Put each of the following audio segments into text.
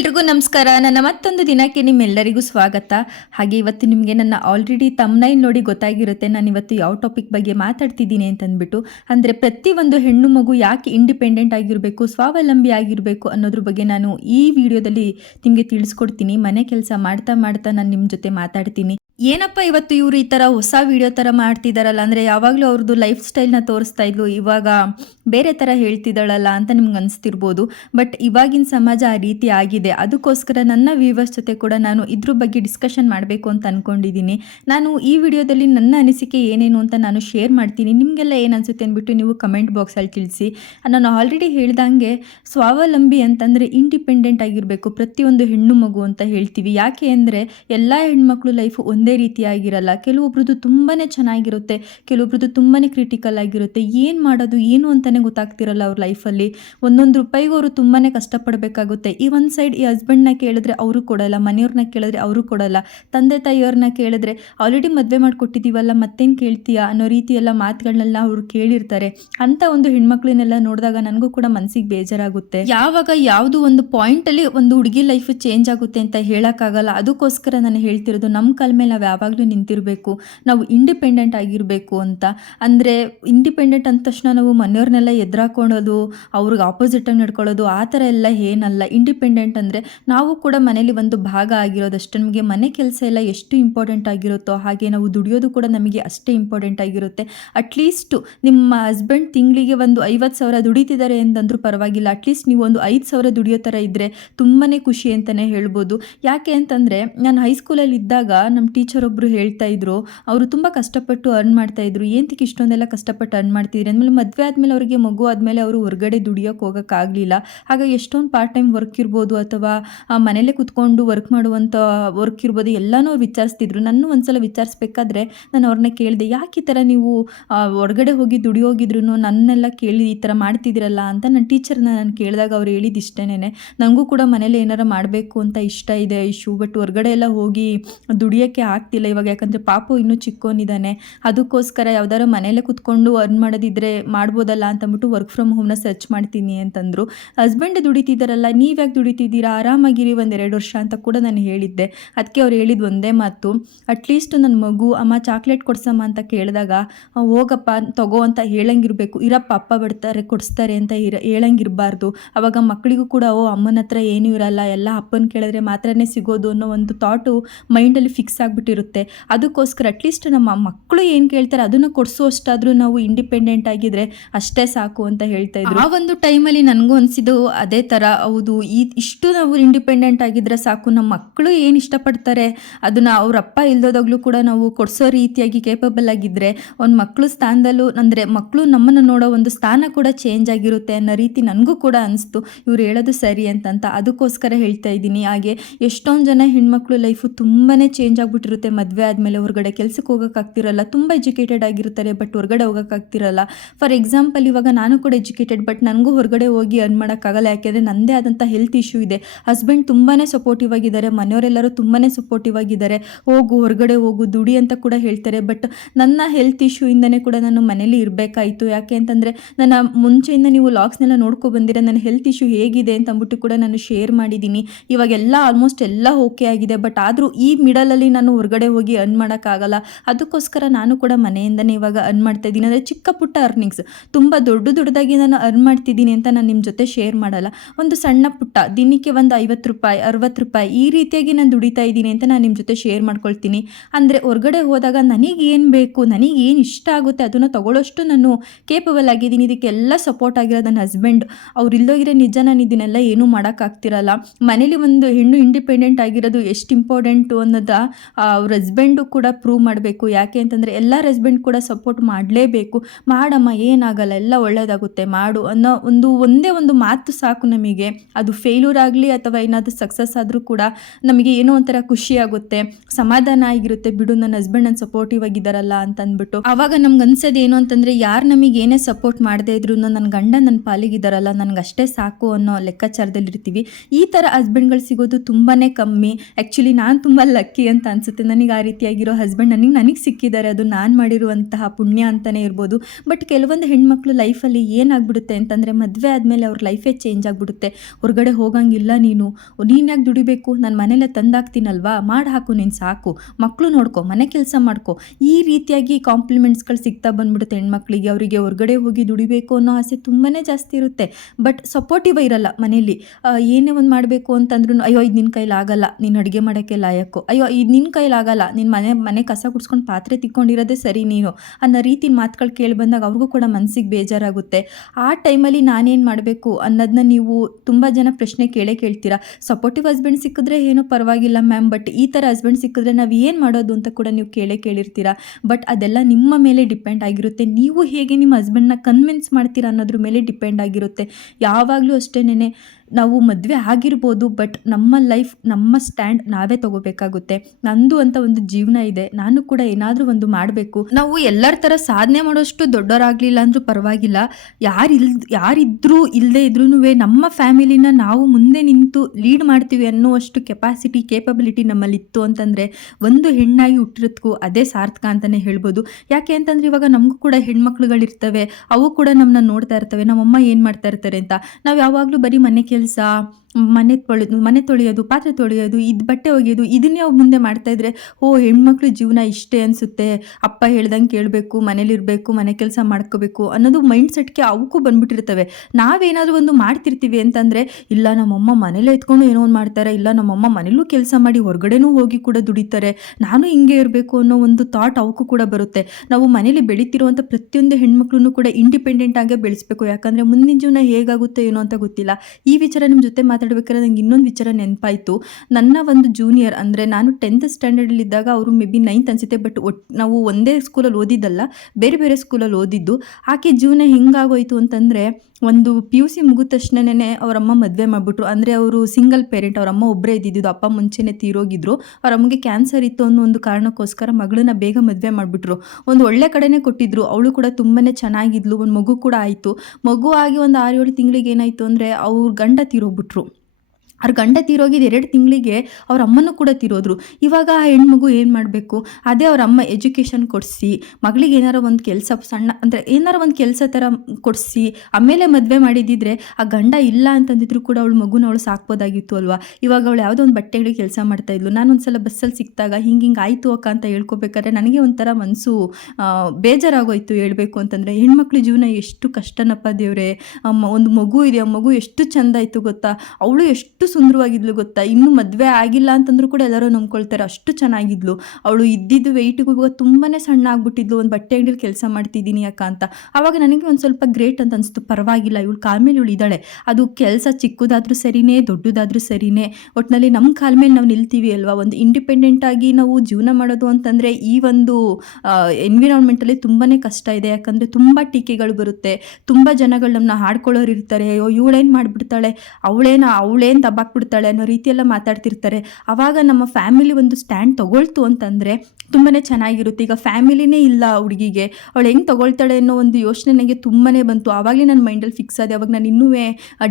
ಎಲ್ರಿಗೂ ನಮಸ್ಕಾರ. ನನ್ನ ಮತ್ತೊಂದು ದಿನಕ್ಕೆ ನಿಮ್ಮೆಲ್ಲರಿಗೂ ಸ್ವಾಗತ. ಹಾಗೆ ಇವತ್ತು ನಿಮಗೆ ನನ್ನ ಆಲ್ರೆಡಿ ತಮ್ನೈಲ್ ನೋಡಿ ಗೊತ್ತಾಗಿರುತ್ತೆ. ನಾನು ಇವತ್ತು ಯಾವ ಟಾಪಿಕ್ ಬಗ್ಗೆ ಮಾತಾಡ್ತಿದ್ದೀನಿ ಅಂತಂದ್ಬಿಟ್ಟು. ಅಂದರೆ ಪ್ರತಿಯೊಂದು ಹೆಣ್ಣು ಮಗು ಯಾಕೆ ಇಂಡಿಪೆಂಡೆಂಟ್ ಆಗಿರಬೇಕು, ಸ್ವಾವಲಂಬಿ ಆಗಿರಬೇಕು ಅನ್ನೋದ್ರ ಬಗ್ಗೆ ನಾನು ಈ ವಿಡಿಯೋದಲ್ಲಿ ನಿಮಗೆ ತಿಳಿಸ್ಕೊಡ್ತೀನಿ. ಮನೆ ಕೆಲಸ ಮಾಡ್ತಾ ಮಾಡ್ತಾ ನಾನು ನಿಮ್ಮ ಜೊತೆ ಮಾತಾಡ್ತೀನಿ. ಏನಪ್ಪ ಇವತ್ತು ಇವರು ಈ ಥರ ಹೊಸ ವಿಡಿಯೋ ಥರ ಮಾಡ್ತಿದ್ದಾರಲ್ಲ ಅಂದರೆ ಯಾವಾಗಲೂ ಅವ್ರದ್ದು ಲೈಫ್ ಸ್ಟೈಲ್ನ ತೋರಿಸ್ತಾ ಇದ್ಲು. ಇವಾಗ ಬೇರೆ ಥರ ಹೇಳ್ತಿದ್ದಾಳಲ್ಲ ಅಂತ ನಿಮ್ಗೆ ಅನಿಸ್ತಿರ್ಬೋದು. ಬಟ್ ಇವಾಗಿನ ಸಮಾಜ ಆ ರೀತಿ ಆಗಿದೆ. ಅದಕ್ಕೋಸ್ಕರ ನನ್ನ ವ್ಯೂವರ್ಸ್ ಜೊತೆ ಕೂಡ ನಾನು ಇದ್ರ ಬಗ್ಗೆ ಡಿಸ್ಕಷನ್ ಮಾಡಬೇಕು ಅಂತ ಅಂದ್ಕೊಂಡಿದ್ದೀನಿ ನಾನು ಈ ವಿಡಿಯೋದಲ್ಲಿ ನನ್ನ ಅನಿಸಿಕೆ ಏನೇನು ಅಂತ ನಾನು ಶೇರ್ ಮಾಡ್ತೀನಿ. ನಿಮಗೆಲ್ಲ ಏನು ಅನಿಸುತ್ತೆ ಅಂದ್ಬಿಟ್ಟು ನೀವು ಕಮೆಂಟ್ ಬಾಕ್ಸಲ್ಲಿ ತಿಳಿಸಿ. ನಾನು ಆಲ್ರೆಡಿ ಹೇಳ್ದಂಗೆ ಸ್ವಾವಲಂಬಿ ಅಂತಂದರೆ ಇಂಡಿಪೆಂಡೆಂಟ್ ಆಗಿರಬೇಕು. ಪ್ರತಿಯೊಂದು ಹೆಣ್ಣು ಮಗು ಅಂತ ಹೇಳ್ತೀವಿ. ಯಾಕೆ ಅಂದರೆ ಎಲ್ಲ ಹೆಣ್ಮಕ್ಳು ಲೈಫ್ ಒಂದೇ ರೀತಿಯಾಗಿರಲ್ಲ. ಕೆಲವೊಬ್ರದ್ದು ತುಂಬಾ ಚೆನ್ನಾಗಿರುತ್ತೆ. ಕೆಲವೊಬ್ರದ್ದು ತುಂಬಾ ಕ್ರಿಟಿಕಲ್ ಆಗಿರುತ್ತೆ. ಏನು ಮಾಡೋದು, ಏನು ಅಂತಲೇ ಗೊತ್ತಾಗ್ತಿರಲ್ಲ ಅವ್ರ ಲೈಫಲ್ಲಿ ಒಂದೊಂದು ರೂಪಾಯಿಗೂ ಅವರು ತುಂಬಾ ಕಷ್ಟಪಡಬೇಕಾಗುತ್ತೆ. ಈ ಒಂದು ಸೈಡ್ ಈ ಹಸ್ಬೆಂಡ್ನ ಕೇಳಿದ್ರೆ ಅವರು ಕೊಡಲ್ಲ ಮನೆಯವ್ರನ್ನ ಕೇಳಿದ್ರೆ ಅವರು ಕೊಡಲ್ಲ. ತಂದೆ ತಾಯಿಯವ್ರನ್ನ ಕೇಳಿದ್ರೆ ಆಲ್ರೆಡಿ ಮದುವೆ ಮಾಡಿಕೊಟ್ಟಿದ್ದೀವಲ್ಲ ಮತ್ತೇನು ಕೇಳ್ತೀಯ ಅನ್ನೋ ರೀತಿ ಎಲ್ಲ ಮಾತುಗಳನ್ನೆಲ್ಲ ಅವರು ಕೇಳಿರ್ತಾರೆ. ಅಂತ ಒಂದು ಹೆಣ್ಮಕ್ಳನ್ನೆಲ್ಲ ನೋಡಿದಾಗ ನನಗೂ ಕೂಡ ಮನಸ್ಸಿಗೆ ಬೇಜಾರಾಗುತ್ತೆ. ಯಾವಾಗ ಯಾವುದು ಒಂದು ಪಾಯಿಂಟಲ್ಲಿ ಒಂದು ಹುಡುಗಿ ಲೈಫ್ ಚೇಂಜ್ ಆಗುತ್ತೆ ಅಂತ ಹೇಳೋಕ್ಕಾಗಲ್ಲ. ಅದಕ್ಕೋಸ್ಕರ ನಾನು ಹೇಳ್ತಿರೋದು ನಮ್ಮ ಕಾಲ ಮೇಲೆ ನಾವು ಯಾವಾಗಲೂ ನಿಂತಿರಬೇಕು, ನಾವು ಇಂಡಿಪೆಂಡೆಂಟ್ ಆಗಿರಬೇಕು ಅಂತ. ಅಂದರೆ ಇಂಡಿಪೆಂಡೆಂಟ್ ಅಂದ ತಕ್ಷಣ ನಾವು ಮನೆಯವ್ರನ್ನೆಲ್ಲ ಎದುರಾಕೊಳ್ಳೋದು ಅವ್ರಿಗೆ ಆಪೋಸಿಟಾಗಿ ನಡ್ಕೊಳ್ಳೋದು ಆ ಥರ ಎಲ್ಲ ಏನಲ್ಲ. ಇಂಡಿಪೆಂಡೆಂಟ್ ಅಂದರೆ ನಾವು ಕೂಡ ಮನೇಲಿ ಒಂದು ಭಾಗ ಆಗಿರೋದಷ್ಟು. ನಮಗೆ ಮನೆ ಕೆಲಸ ಎಲ್ಲ ಎಷ್ಟು ಇಂಪಾರ್ಟೆಂಟ್ ಆಗಿರುತ್ತೋ ಹಾಗೆ ನಾವು ದುಡಿಯೋದು ಕೂಡ ನಮಗೆ ಅಷ್ಟೇ ಇಂಪಾರ್ಟೆಂಟ್ ಆಗಿರುತ್ತೆ. ಅಟ್ಲೀಸ್ಟು ನಿಮ್ಮ ಹಸ್ಬೆಂಡ್ ತಿಂಗಳಿಗೆ ಒಂದು ಐವತ್ತು ಸಾವಿರ ದುಡಿತಿದ್ದಾರೆ ಅಂತಂದ್ರೂ ಪರವಾಗಿಲ್ಲ. ಅಟ್ಲೀಸ್ಟ್ ನೀವು ಒಂದು ಐದು ಸಾವಿರ ದುಡಿಯೋ ಥರ ಇದ್ದರೆ ತುಂಬಾ ಖುಷಿ ಅಂತಲೇ ಹೇಳ್ಬೋದು. ಯಾಕೆ ಅಂತಂದರೆ, ನಾನು ಹೈಸ್ಕೂಲಲ್ಲಿ ಇದ್ದಾಗ ನಮ್ಮ ಟೀಚರ್ ಒಬ್ಬರು ಹೇಳ್ತಾ ಇದ್ರು, ಅವರು ತುಂಬ ಕಷ್ಟಪಟ್ಟು ಅರ್ನ್ ಮಾಡ್ತಾ ಇದ್ರು ಏನಕ್ಕೆ ಇಷ್ಟೊಂದೆಲ್ಲ ಕಷ್ಟಪಟ್ಟು ಅರ್ನ್ ಮಾಡ್ತಿದ್ರಿ? ಅಂದಮೇಲೆ ಮದುವೆ ಆದಮೇಲೆ ಅವರಿಗೆ ಮಗು ಆದಮೇಲೆ ಅವರು ಹೊರಗಡೆ ದುಡಿಯೋಕೆ ಹೋಗೋಕ್ಕಾಗಲಿಲ್ಲ ಆಗ ಎಷ್ಟೊಂದು ಪಾರ್ಟ್ ಟೈಮ್ ವರ್ಕ್ ಇರ್ಬೋದು ಅಥವಾ ಮನೇಲೆ ಕುತ್ಕೊಂಡು ವರ್ಕ್ ಮಾಡುವಂಥ ವರ್ಕ್ ಇರ್ಬೋದು, ಎಲ್ಲನೂ ಅವ್ರು ವಿಚಾರಿಸ್ತಿದ್ರು. ನನ್ನ ಒಂದ್ಸಲ ವಿಚಾರಿಸ್ಬೇಕಾದ್ರೆ ನಾನು ಅವ್ರನ್ನ ಕೇಳಿದೆ, ಯಾಕೆ ಈ ಥರ ನೀವು ಹೊರಗಡೆ ಹೋಗಿ ದುಡಿಯೋಗಿದ್ರು ನನ್ನೆಲ್ಲ ಕೇಳಿ ಈ ಥರ ಮಾಡ್ತಿದ್ದೀರಲ್ಲ ಅಂತ ನನ್ನ ಟೀಚರ್ನ ನಾನು ಕೇಳಿದಾಗ ಅವ್ರು ಹೇಳಿದ್ದು ಇಷ್ಟೇನೆ ನನಗೂ ಕೂಡ ಮನೇಲಿ ಏನಾರ ಮಾಡಬೇಕು ಅಂತ ಇಷ್ಟ ಇದೆ, ಇಶ್ಯೂ, ಬಟ್ ಹೊರಗಡೆ ಎಲ್ಲ ಹೋಗಿ ದುಡಿಯೋಕ್ಕೆ ಆಗ್ತಿಲ್ಲ. ಇವಾಗ ಯಾಕಂದರೆ ಪಾಪು ಇನ್ನೂ ಚಿಕ್ಕೋನಿದ್ದಾನೆ. ಅದಕ್ಕೋಸ್ಕರ ಯಾವ್ದಾರು ಮನೇಲೇ ಕುತ್ಕೊಂಡು ಅರ್ನ್ ಮಾಡೋದಿದ್ರೆ ಮಾಡ್ಬೋದಲ್ಲ ಅಂತಂದ್ಬಿಟ್ಟು ವರ್ಕ್ ಫ್ರಮ್ ಹೋಮ್ನ ಸರ್ಚ್ ಮಾಡ್ತೀನಿ ಅಂತಂದರು. ಹಸ್ಬೆಂಡ್ ದುಡಿತಿದ್ದಾರಲ್ಲ ನೀವು ಯಾಕೆ ದುಡಿತಿದ್ದೀರಾ? ಆರಾಮಾಗಿರಿ ಒಂದು ಎರಡು ವರ್ಷ ಅಂತ ಕೂಡ ನಾನು ಹೇಳಿದ್ದೆ. ಅದಕ್ಕೆ ಅವ್ರು ಹೇಳಿದ ಒಂದೇ ಮಾತು. ಅಟ್ಲೀಸ್ಟ್ ನನ್ನ ಮಗು, ಅಮ್ಮ ಚಾಕ್ಲೇಟ್ ಕೊಡ್ಸಮ್ಮ ಅಂತ ಕೇಳಿದಾಗ ಹೋಗಪ್ಪ, ತಗೋ ಅಂತ ಹೇಳಂಗಿರಬೇಕು. ಇರಪ್ಪ, ಅಪ್ಪ ಬಿಡ್ತಾರೆ ಕೊಡಿಸ್ತಾರೆ ಅಂತ ಇರ, ಹೇಳಂಗಿರಬಾರ್ದು. ಅವಾಗ ಮಕ್ಕಳಿಗೂ ಕೂಡ, ಓ ಅಮ್ಮನ ಹತ್ರ ಏನೂ ಇರಲ್ಲ. ಎಲ್ಲ ಅಪ್ಪನ ಕೇಳಿದ್ರೆ ಮಾತ್ರನೇ ಸಿಗೋದು ಅನ್ನೋ ಒಂದು ಥಾಟು ಮೈಂಡಲ್ಲಿ ಫಿಕ್ಸ್ ಆಗಿಬಿಟ್ಟಿರುತ್ತೆ. ಅದಕ್ಕೋಸ್ಕರ ಅಟ್ಲೀಸ್ಟ್ ನಮ್ಮ ಮಕ್ಕಳು ಏನು ಕೇಳ್ತಾರೆ ಅದನ್ನು ಕೊಡಿಸುವಷ್ಟಾದರೂ ನಾವು ಇಂಡಿಪೆಂಡೆಂಟ್ ಆಗಿದ್ರೆ ಅಷ್ಟೇ ಸಾಕು ಅಂತ ಹೇಳ್ತಾ ಇದ್ರು. ಆ ಒಂದು ಟೈಮಲ್ಲಿ ನನಗೂ ಅನಿಸಿದ್ದು ಅದೇ ಥರ ಹೌದು, ಈ ಇಷ್ಟು ನಾವು ಇಂಡಿಪೆಂಡೆಂಟ್ ಆಗಿದ್ರೆ ಸಾಕು, ನಮ್ಮ ಮಕ್ಕಳು ಏನು ಇಷ್ಟಪಡ್ತಾರೆ ಅದನ್ನು ಅವ್ರ ಅಪ್ಪ ಇಲ್ದೋದಾಗಲೂ ಕೂಡ ನಾವು ಕೊಡಿಸೋ ರೀತಿಯಾಗಿ ಕೇಪಬಲ್ ಆಗಿದ್ದರೆ ಒಂದು ಮಕ್ಕಳು ಸ್ಥಾನದಲ್ಲೂ, ಅಂದರೆ ಮಕ್ಕಳು ನಮ್ಮನ್ನು ನೋಡೋ ಒಂದು ಸ್ಥಾನ ಕೂಡ ಚೇಂಜ್ ಆಗಿರುತ್ತೆ ಅನ್ನೋ ರೀತಿ ನನಗೂ ಕೂಡ ಅನಿಸ್ತು. ಇವ್ರು ಹೇಳೋದು ಸರಿ ಅಂತಂತ ಅದಕ್ಕೋಸ್ಕರ ಹೇಳ್ತಾ ಇದ್ದೀನಿ. ಹಾಗೆ ಎಷ್ಟೊಂದು ಜನ ಹೆಣ್ಮಕ್ಳು ಲೈಫು ತುಂಬಾ ಚೇಂಜ್ ಆಗಿಬಿಟ್ಟಿರುತ್ತೆ. ಮದುವೆ ಆದಮೇಲೆ ಹೊರಗಡೆ ಕೆಲಸಕ್ಕೆ ಹೋಗೋಕ್ಕಾಗ್ತಿರಲ್ಲ ತುಂಬ ಎಜುಕೇಟೆಡ್ ಆಗಿರ್ತಾರೆ, ಬಟ್ ಹೊರಗಡೆ ಹೋಗೋಕ್ಕಾಗ್ತಿರಲ್ಲ ಫಾರ್ ಎಕ್ಸಾಂಪಲ್, ಇವಾಗ ನಾನು ಕೂಡ ಎಜುಕೇಟೆಡ್, ಬಟ್ ನನಗೂ ಹೊರಗಡೆ ಹೋಗಿ ಅರ್ನ್ ಮಾಡೋಕ್ಕಾಗಲ್ಲ ಯಾಕೆಂದರೆ ನನ್ನದೇ ಆದಂಥ ಹೆಲ್ತ್ ಇಶ್ಯೂ ಇದೆ. ಹಸ್ಬೆಂಡ್ ತುಂಬಾ ಸಪೋರ್ಟಿವ್ ಆಗಿದ್ದಾರೆ, ಮನೆಯವರೆಲ್ಲರೂ ತುಂಬಾ ಸಪೋರ್ಟಿವ್ ಆಗಿದ್ದಾರೆ. ಹೋಗು, ಹೊರಗಡೆ ಹೋಗು, ದುಡಿ ಅಂತ ಕೂಡ ಹೇಳ್ತಾರೆ, ಬಟ್ ನನ್ನ ಹೆಲ್ತ್ ಇಶ್ಯೂ ಇಂದನೇ ಕೂಡ ನಾನು ಮನೇಲಿ ಇರಬೇಕಾಯಿತು. ಯಾಕೆ ಅಂತಂದರೆ, ನನ್ನ ಮುಂಚೆಯಿಂದ ನೀವು ಲಾಕ್ಸ್ನೆಲ್ಲ ನೋಡ್ಕೊ ಬಂದಿರ, ನನ್ನ ಹೆಲ್ತ್ ಇಶ್ಯೂ ಹೇಗಿದೆ ಅಂತ ಅಂದ್ಬಿಟ್ಟು ಕೂಡ ನಾನು ಶೇರ್ ಮಾಡಿದ್ದೀನಿ. ಇವಾಗೆಲ್ಲ ಆಲ್ಮೋಸ್ಟ್ ಎಲ್ಲ ಓಕೆ ಆಗಿದೆ, ಬಟ್ ಆದರೂ ಈ ಮಿಡಲಲ್ಲಿ ನಾನು ಹೊರಗಡೆ ಹೋಗಿ ಅರ್ನ್ ಮಾಡೋಕ್ಕಾಗಲ್ಲ. ಅದಕ್ಕೋಸ್ಕರ ನಾನು ಕೂಡ ಮನೆಯಿಂದನೇ ಇವಾಗ ಅರ್ನ್ ಮಾಡ್ತಾ ಇದ್ದೀನಿ. ಅಂದರೆ ಚಿಕ್ಕ ಪುಟ್ಟ ಅರ್ನಿಂಗ್ಸ್ ತುಂಬ ದೊಡ್ಡ ದೊಡ್ಡದಾಗಿ ನಾನು ಅರ್ನ್ ಮಾಡ್ತಿದ್ದೀನಿ ಅಂತ ನಾನು ನಿಮ್ಮ ಜೊತೆ ಶೇರ್ ಮಾಡಲ್ಲ. ಒಂದು ಸಣ್ಣ ಪುಟ್ಟ, ದಿನಕ್ಕೆ ಒಂದು ಐವತ್ತು ರೂಪಾಯಿ, ಅರವತ್ತು ರೂಪಾಯಿ ಈ ರೀತಿಯಾಗಿ ನಾನು ದುಡಿತಾ ಇದ್ದೀನಿ ಅಂತ ನಾನು ನಿಮ್ಮ ಜೊತೆ ಶೇರ್ ಮಾಡ್ಕೊಳ್ತೀನಿ. ಅಂದರೆ ಹೊರಗಡೆ ಹೋದಾಗ ನನಗೆ ಏನು ಬೇಕು, ನನಗೆ ಏನು ಇಷ್ಟ ಆಗುತ್ತೆ ಅದನ್ನು ತಗೊಳ್ಳೋಷ್ಟು ನಾನು ಕೇಪಬಲ್ ಆಗಿದ್ದೀನಿ. ಇದಕ್ಕೆಲ್ಲ ಸಪೋರ್ಟ್ ಆಗಿರೋ ನನ್ನ ಹಸ್ಬೆಂಡ್ ಅವ್ರು ಇಲ್ಲೋಗಿರೋ ನಿಜ ನಾನು ಇದನ್ನೆಲ್ಲ ಏನೂ ಮಾಡೋಕ್ಕಾಗ್ತಿರಲ್ಲ. ಮನೇಲಿ ಒಂದು ಹೆಣ್ಣು ಇಂಡಿಪೆಂಡೆಂಟ್ ಆಗಿರೋದು ಎಷ್ಟು ಇಂಪಾರ್ಟೆಂಟು ಅನ್ನೋದ ಅವ್ರ ಹಸ್ಬೆಂಡು ಕೂಡ ಪ್ರೂವ್ ಮಾಡಬೇಕು. ಯಾಕೆ ಅಂತಂದರೆ ಎಲ್ಲರ ಹಸ್ಬೆಂಡ್ ಕೂಡ ಸಪೋರ್ಟ್ ಮಾಡಲೇಬೇಕು. ಮಾಡಮ್ಮ, ಏನಾಗಲ್ಲ, ಎಲ್ಲ ಒಳ್ಳೆಯದಾಗುತ್ತೆ ಮಾಡು ಅನ್ನೋ ಒಂದು, ಒಂದೇ ಒಂದು ಮಾತು ಸಾಕು ನಮಗೆ. ಅದು ಫೇಲ್ಯೂರ್ ಆಗಲಿ ಅಥವಾ ಏನಾದರೂ ಸಕ್ಸಸ್ ಆದರೂ ಕೂಡ ನಮಗೆ ಏನೋ ಒಂಥರ ಖುಷಿಯಾಗುತ್ತೆ ಸಮಾಧಾನ ಆಗಿರುತ್ತೆ, ಬಿಡು, ನನ್ನ ಹಸ್ಬೆಂಡ್ ನನ್ನ ಸಪೋರ್ಟಿವ್ ಆಗಿದ್ದಾರಲ್ಲ ಅಂತ ಅಂದ್ಬಿಟ್ಟು ಆವಾಗ ನಮ್ಗೆ ಅನ್ಸೋದು ಏನು ಅಂತಂದರೆ, ಯಾರು ನಮಗೆ ಏನೇ ಸಪೋರ್ಟ್ ಮಾಡದೇ ಇದ್ರು ನನ್ನ ಗಂಡ ನನ್ನ ಪಾಲಿಗಿದ್ದಾರಲ್ಲ ನನಗೆ ಅಷ್ಟೇ ಸಾಕು ಅನ್ನೋ ಲೆಕ್ಕಾಚಾರದಲ್ಲಿರ್ತೀವಿ. ಈ ಥರ ಹಸ್ಬೆಂಡ್ಗಳು ಸಿಗೋದು ತುಂಬಾ ಕಮ್ಮಿ. ಆ್ಯಕ್ಚುಲಿ ನಾನು ತುಂಬ ಲಕ್ಕಿ ಅಂತ ಅನ್ಸುತ್ತೆ. ಆಗುತ್ತೆ ನನಗೆ ಆ ರೀತಿಯಾಗಿರೋ ಹಸ್ಬೆಂಡ್ ನನಗೆ ನನಗೆ ಸಿಕ್ಕಿದ್ದಾರೆ. ಅದು ನಾನು ಮಾಡಿರುವಂತಹ ಪುಣ್ಯ ಅಂತಲೇ ಇರ್ಬೋದು. ಬಟ್ ಕೆಲವೊಂದು ಹೆಣ್ಮಕ್ಳು ಲೈಫಲ್ಲಿ ಏನಾಗ್ಬಿಡುತ್ತೆ ಅಂತಂದರೆ ಮದುವೆ ಆದಮೇಲೆ ಅವ್ರ ಲೈಫೇ ಚೇಂಜ್ ಆಗಿಬಿಡುತ್ತೆ. ಹೊರಗಡೆ ಹೋಗಂಗಿಲ್ಲ ನೀನು. ನೀನು ಯಾಕೆ ದುಡಿಬೇಕು? ನಾನು ಮನೇಲೆ ತಂದಾಕ್ತೀನಲ್ವಾ? ಮಾಡಿ ಹಾಕು ನೀನು ಸಾಕು. ಮಕ್ಕಳು ನೋಡ್ಕೊ, ಮನೆ ಕೆಲಸ ಮಾಡ್ಕೊ. ಈ ರೀತಿಯಾಗಿ ಕಾಂಪ್ಲಿಮೆಂಟ್ಸ್ಗಳು ಸಿಗ್ತಾ ಬಂದ್ಬಿಡುತ್ತೆ ಹೆಣ್ಮಕ್ಳಿಗೆ. ಅವರಿಗೆ ಹೊರಗಡೆ ಹೋಗಿ ದುಡಿಬೇಕು ಅನ್ನೋ ಆಸೆ ತುಂಬಾ ಜಾಸ್ತಿ ಇರುತ್ತೆ. ಬಟ್ ಸಪೋರ್ಟಿವ್ ಇರಲ್ಲ ಮನೆಯಲ್ಲಿ. ಏನೇ ಒಂದು ಮಾಡಬೇಕು ಅಂತಂದ್ರೂ ಅಯ್ಯೋ, ಇದು ನಿನ್ನ ಕೈಲಿ ಆಗಲ್ಲ. ನೀನು ಅಡುಗೆ ಮಾಡೋಕ್ಕೆ ಲಾಯಕ್ಕು ಅಯ್ಯೋ, ಇದು ನಿನ್ನ ಕೈಲಿ ಆಗಲ್ಲ. ನಿನ್ನ ಮನೆ ಮನೆ ಕಸ ಗುಡ್ಸ್ಕೊಂಡು ಪಾತ್ರೆ ತಿಕ್ಕೊಂಡಿರೋದೇ ಸರಿ ನೀನು. ಅನ್ನೋ ರೀತಿ ಮಾತುಗಳು ಕೇಳಿ ಬಂದಾಗ ಅವ್ರಿಗೂ ಕೂಡ ಮನಸ್ಸಿಗೆ ಬೇಜಾರಾಗುತ್ತೆ. ಆ ಟೈಮಲ್ಲಿ ನಾನೇನು ಮಾಡಬೇಕು ಅನ್ನೋದನ್ನ ನೀವು ತುಂಬ ಜನ ಪ್ರಶ್ನೆ ಕೇಳೇ ಕೇಳ್ತೀರಾ. ಸಪೋರ್ಟಿವ್ ಹಸ್ಬೆಂಡ್ ಸಿಕ್ಕಿದ್ರೆ ಏನೂ ಪರವಾಗಿಲ್ಲ ಮ್ಯಾಮ್, ಬಟ್ ಈ ಥರ ಹಸ್ಬೆಂಡ್ ಸಿಕ್ಕಿದ್ರೆ ನಾವು ಏನು ಮಾಡೋದು ಅಂತ ಕೂಡ ನೀವು ಕೇಳೇ ಕೇಳಿರ್ತೀರಾ. ಬಟ್ ಅದೆಲ್ಲ ನಿಮ್ಮ ಮೇಲೆ ಡಿಪೆಂಡ್ ಆಗಿರುತ್ತೆ. ನೀವು ಹೇಗೆ ನಿಮ್ಮ ಹಸ್ಬೆಂಡ್ನ ಕನ್ವಿನ್ಸ್ ಮಾಡ್ತೀರಾ ಅನ್ನೋದ್ರ ಮೇಲೆ ಡಿಪೆಂಡ್ ಆಗಿರುತ್ತೆ. ಯಾವಾಗಲೂ ಅಷ್ಟೇನೆ ನಾವು ಮದುವೆ ಆಗಿರ್ಬೋದು ಬಟ್ ನಮ್ಮ ಲೈಫ್ ನಮ್ಮ ಸ್ಟ್ಯಾಂಡ್ ನಾವೇ ತಗೋಬೇಕಾಗುತ್ತೆ. ನಂದು ಅಂತ ಒಂದು ಜೀವನ ಇದೆ. ನಾನು ಕೂಡ ಏನಾದರೂ ಒಂದು ಮಾಡಬೇಕು. ನಾವು ಎಲ್ಲರ ಥರ ಸಾಧನೆ ಮಾಡೋಷ್ಟು ದೊಡ್ಡವರಾಗಲಿಲ್ಲ ಅಂದರೂ ಪರವಾಗಿಲ್ಲ. ಯಾರು ಇಲ್, ಯಾರಿದ್ರೂ ಇಲ್ಲದೆ ಇದ್ರೂ ನಮ್ಮ ಫ್ಯಾಮಿಲಿನ ನಾವು ಮುಂದೆ ನಿಂತು ಲೀಡ್ ಮಾಡ್ತೀವಿ ಅನ್ನುವಷ್ಟು ಕೆಪಾಸಿಟಿ ಕೇಪಬಿಲಿಟಿ ನಮ್ಮಲ್ಲಿತ್ತು ಅಂತಂದರೆ ಒಂದು ಹೆಣ್ಣಾಗಿ ಹುಟ್ಟಿರೋದಕ್ಕೂ ಅದೇ ಸಾರ್ಥಕ ಅಂತಲೇ ಹೇಳ್ಬೋದು. ಯಾಕೆ ಅಂತಂದರೆ ಇವಾಗ ನಮಗೂ ಕೂಡ ಹೆಣ್ಮಕ್ಳುಗಳಿರ್ತವೆ. ಅವು ಕೂಡ ನಮ್ಮನ್ನ ನೋಡ್ತಾ ಇರ್ತವೆ. ನಮ್ಮಮ್ಮ ಏನು ಮಾಡ್ತಾ ಇರ್ತಾರೆ ಅಂತ. ನಾವು ಯಾವಾಗಲೂ ಬರೀ ಮನೆ Hilsa ಮನೆ ತೊಳೆದು ಮನೆ ತೊಳೆಯೋದು, ಪಾತ್ರೆ ತೊಳೆಯೋದು, ಇದು ಬಟ್ಟೆ ಒಗೆಯೋದು, ಇದನ್ನೇ ಅವ್ರು ಮುಂದೆ ಮಾಡ್ತಾ ಇದ್ರೆ, ಓ, ಹೆಣ್ಮಕ್ಳು ಜೀವನ ಇಷ್ಟೇ ಅನಿಸುತ್ತೆ. ಅಪ್ಪ ಹೇಳ್ದಂಗೆ ಕೇಳಬೇಕು ಮನೇಲಿರಬೇಕು ಮನೆ ಕೆಲಸ ಮಾಡ್ಕೋಬೇಕು ಅನ್ನೋದು ಮೈಂಡ್ ಸೆಟ್ಗೆ ಅವಕ್ಕೂ ಬಂದ್ಬಿಟ್ಟಿರ್ತವೆ. ನಾವೇನಾದರೂ ಒಂದು ಮಾಡ್ತಿರ್ತೀವಿ ಅಂತಂದರೆ, ಇಲ್ಲ, ನಮ್ಮಮ್ಮ ಮನೇಲೇ ಎತ್ಕೊಂಡು ಏನೋ ಒಂದು ಮಾಡ್ತಾರೆ, ಇಲ್ಲ, ನಮ್ಮಮ್ಮ ಮನೇಲೂ ಕೆಲಸ ಮಾಡಿ ಹೊರಗಡೆನೂ ಹೋಗಿ ಕೂಡ ದುಡಿತಾರೆ. ನಾನು ಹಿಂಗೆ ಇರಬೇಕು ಅನ್ನೋ ಒಂದು ಥಾಟ್ ಅವಕ್ಕೂ ಕೂಡ ಬರುತ್ತೆ. ನಾವು ಮನೇಲಿ ಬೆಳೀತಿರುವಂಥ ಪ್ರತಿಯೊಂದು ಹೆಣ್ಮಕ್ಳನ್ನು ಕೂಡ ಇಂಡಿಪೆಂಡೆಂಟ್ ಆಗೇ ಬೆಳೆಸಬೇಕು. ಯಾಕಂದರೆ ಮುಂದಿನ ಜೀವನ ಹೇಗಾಗುತ್ತೆ ಏನೋ ಅಂತ ಗೊತ್ತಿಲ್ಲ. ಈ ವಿಚಾರ ನಿಮ್ಮ ಜೊತೆ ಮಾತಾಡ್ಬೇಕಾದ್ರೆ ನಂಗೆ ಇನ್ನೊಂದು ವಿಚಾರ ನೆನಪಾಯಿತು. ನನ್ನ ಒಂದು ಜೂನಿಯರ್ ಅಂದರೆ ನಾನು ಟೆಂತ್ ಸ್ಟ್ಯಾಂಡರ್ಡಲ್ಲಿದ್ದಾಗ ಅವರು ಮೇ ಬಿ ನೈನ್ತ್ ಅನಿಸುತ್ತೆ ಬಟ್ ಒಟ್ಟು ನಾವು ಒಂದೇ ಸ್ಕೂಲಲ್ಲಿ ಓದಿದ್ದಲ್ಲ, ಬೇರೆ ಬೇರೆ ಸ್ಕೂಲಲ್ಲಿ ಓದಿದ್ದು. ಆಕೆ ಜೀವನ ಹೆಂಗಾಗೋಯಿತು ಅಂತಂದರೆ ಒಂದು ಪಿ ಯು ಸಿ ಮುಗಿದ ತಕ್ಷಣನೇ ಅವರಮ್ಮ ಮದುವೆ ಮಾಡಿಬಿಟ್ರು. ಅಂದರೆ ಅವರು ಸಿಂಗಲ್ ಪೇರೆಂಟ್ ಅವರಮ್ಮ ಒಬ್ಬರೇ ಇದ್ದಿದ್ದು, ಅಪ್ಪ ಮುಂಚೆನೇ ತೀರೋಗಿದ್ರು. ಅವರಮ್ಮಗೆ ಕ್ಯಾನ್ಸರ್ ಇತ್ತು ಅನ್ನೋ ಒಂದು ಕಾರಣಕ್ಕೋಸ್ಕರ ಮಗಳನ್ನ ಬೇಗ ಮದುವೆ ಮಾಡಿಬಿಟ್ರು. ಒಂದು ಒಳ್ಳೆ ಕಡೆನೇ ಕೊಟ್ಟಿದ್ರು. ಅವಳು ಕೂಡ ತುಂಬಾ ಚೆನ್ನಾಗಿದ್ಲು. ಒಂದು ಮಗು ಕೂಡ ಆಯಿತು. ಮಗು ಆಗಿ ಒಂದು ಆರು ಏಳು ತಿಂಗಳಿಗೆ ಏನಾಯಿತು ಅಂದರೆ ಅವ್ರ ಗಂಡ ತೀರೋಗ್ಬಿಟ್ರು. ಅವ್ರ ಗಂಡ ತೀರೋಗಿದ್ದು ಎರಡು ತಿಂಗಳಿಗೆ ಅವ್ರ ಅಮ್ಮನೂ ಕೂಡ ತೀರೋದ್ರು. ಇವಾಗ ಆ ಹೆಣ್ಮಗು ಏನು ಮಾಡಬೇಕು? ಅದೇ ಅವ್ರ ಅಮ್ಮ ಎಜುಕೇಷನ್ ಕೊಡಿಸಿ, ಮಗಳಿಗೆ ಏನಾರ ಒಂದು ಕೆಲಸ, ಸಣ್ಣ ಅಂದರೆ ಏನಾರ ಒಂದು ಕೆಲಸ ಥರ ಕೊಡಿಸಿ, ಆಮೇಲೆ ಮದುವೆ ಮಾಡಿದ್ದಿದ್ರೆ ಆ ಗಂಡ ಇಲ್ಲ ಅಂತಂದಿದ್ರು ಕೂಡ ಅವಳು ಮಗುನ ಅವಳು ಸಾಕ್ಬೋದಾಗಿತ್ತು ಅಲ್ವಾ? ಇವಾಗ ಅವಳು ಯಾವುದೋ ಒಂದು ಬಟ್ಟೆಗಳಿಗೆ ಕೆಲಸ ಮಾಡ್ತಾ ಇದ್ಲು. ನಾನು ಒಂದು ಸಲ ಬಸ್ಸಲ್ಲಿ ಸಿಕ್ಕಿದಾಗ ಹಿಂಗೆ ಹಿಂಗೆ ಆಯಿತು ಅಕ್ಕ ಅಂತ ಹೇಳ್ಕೋಬೇಕಾದ್ರೆ ನನಗೆ ಒಂಥರ ಮನಸ್ಸು ಬೇಜಾರಾಗೋಯ್ತು ಹೇಳಬೇಕು ಅಂತಂದರೆ, ಹೆಣ್ಮಕ್ಳು ಜೀವನ ಎಷ್ಟು ಕಷ್ಟನಪ್ಪ ದೇವ್ರೆ. ಒಂದು ಮಗು ಇದೆ, ಆ ಮಗು ಎಷ್ಟು ಚೆಂದ ಆಯಿತು ಗೊತ್ತಾ? ಅವಳು ಎಷ್ಟು ಸುಂದರವಾಗಿದ್ಲು ಗೊತ್ತಾ? ಇನ್ನೂ ಮದುವೆ ಆಗಿಲ್ಲ ಅಂತಂದ್ರೂ ಕೂಡ ಎಲ್ಲರೂ ನಂಬ್ಕೊಳ್ತಾರೆ. ಅಷ್ಟು ಚೆನ್ನಾಗಿದ್ಲು. ಅವಳು ಇದ್ದಿದ್ದು ವೆಯ್ಟಿಗೂ ಇವಾಗ ತುಂಬಾ ಸಣ್ಣ ಆಗಿಬಿಟ್ಟಿದ್ಲು. ಒಂದು ಬಟ್ಟೆ ಅಂಗಡಿಯಲ್ಲಿ ಕೆಲಸ ಮಾಡ್ತಿದ್ದೀನಿ ಅಕ್ಕ ಅಂತ. ಆವಾಗ ನನಗೆ ಒಂದು ಸ್ವಲ್ಪ ಗ್ರೇಟ್ ಅಂತ ಅನಿಸ್ತು. ಪರವಾಗಿಲ್ಲ. ಇವಳು ಕಾಲ ಮೇಲೆ ಇದ್ದಾಳೆ ಅದು ಕೆಲಸ ಚಿಕ್ಕದಾದ್ರೂ ಸರಿನೇ, ದೊಡ್ಡದಾದ್ರೂ ಸರಿನೇ. ಒಟ್ಟಿನಲ್ಲಿ ನಮ್ಮ ಕಾಲ ಮೇಲೆ ನಾವು ನಿಲ್ತೀವಿ ಅಲ್ವಾ? ಒಂದು ಇಂಡಿಪೆಂಡೆಂಟ್ ಆಗಿ ನಾವು ಜೀವನ ಮಾಡೋದು ಅಂತಂದರೆ ಈ ಒಂದು ಎನ್ವಿರಾನ್ಮೆಂಟಲ್ಲಿ ತುಂಬಾ ಕಷ್ಟ ಇದೆ. ಯಾಕಂದರೆ ತುಂಬ ಟೀಕೆಗಳು ಬರುತ್ತೆ. ತುಂಬ ಜನಗಳು ನಮ್ಮನ್ನ ಹಾಡ್ಕೊಳ್ಳೋರು ಇರ್ತಾರೆ. ಅಯ್ಯೋ, ಇವಳೇನು ಮಾಡಿಬಿಡ್ತಾಳೆ? ಅವಳೇನ? ಅವಳೇನು ದಬ್ಬಾಕ್ಬಿಡ್ತಾಳೆ ಅನ್ನೋ ರೀತಿಯೆಲ್ಲ ಮಾತಾಡ್ತಿರ್ತಾರೆ. ಆವಾಗ ನಮ್ಮ ಫ್ಯಾಮಿಲಿ ಒಂದು ಸ್ಟ್ಯಾಂಡ್ ತೊಗೊಳ್ತು ಅಂತಂದರೆ ತುಂಬಾ ಚೆನ್ನಾಗಿರುತ್ತೆ. ಈಗ ಫ್ಯಾಮಿಲಿನೇ ಇಲ್ಲ ಹುಡುಗಿಗೆ. ಅವಳು ಹೆಂಗೆ ತೊಗೊಳ್ತಾಳೆ ಅನ್ನೋ ಒಂದು ಯೋಚನೆ ನನಗೆ ತುಂಬಾ ಬಂತು. ಆವಾಗಲೇ ನನ್ನ ಮೈಂಡಲ್ಲಿ ಫಿಕ್ಸ್ ಆದೆ. ಅವಾಗ ನಾನು ಇನ್ನೂ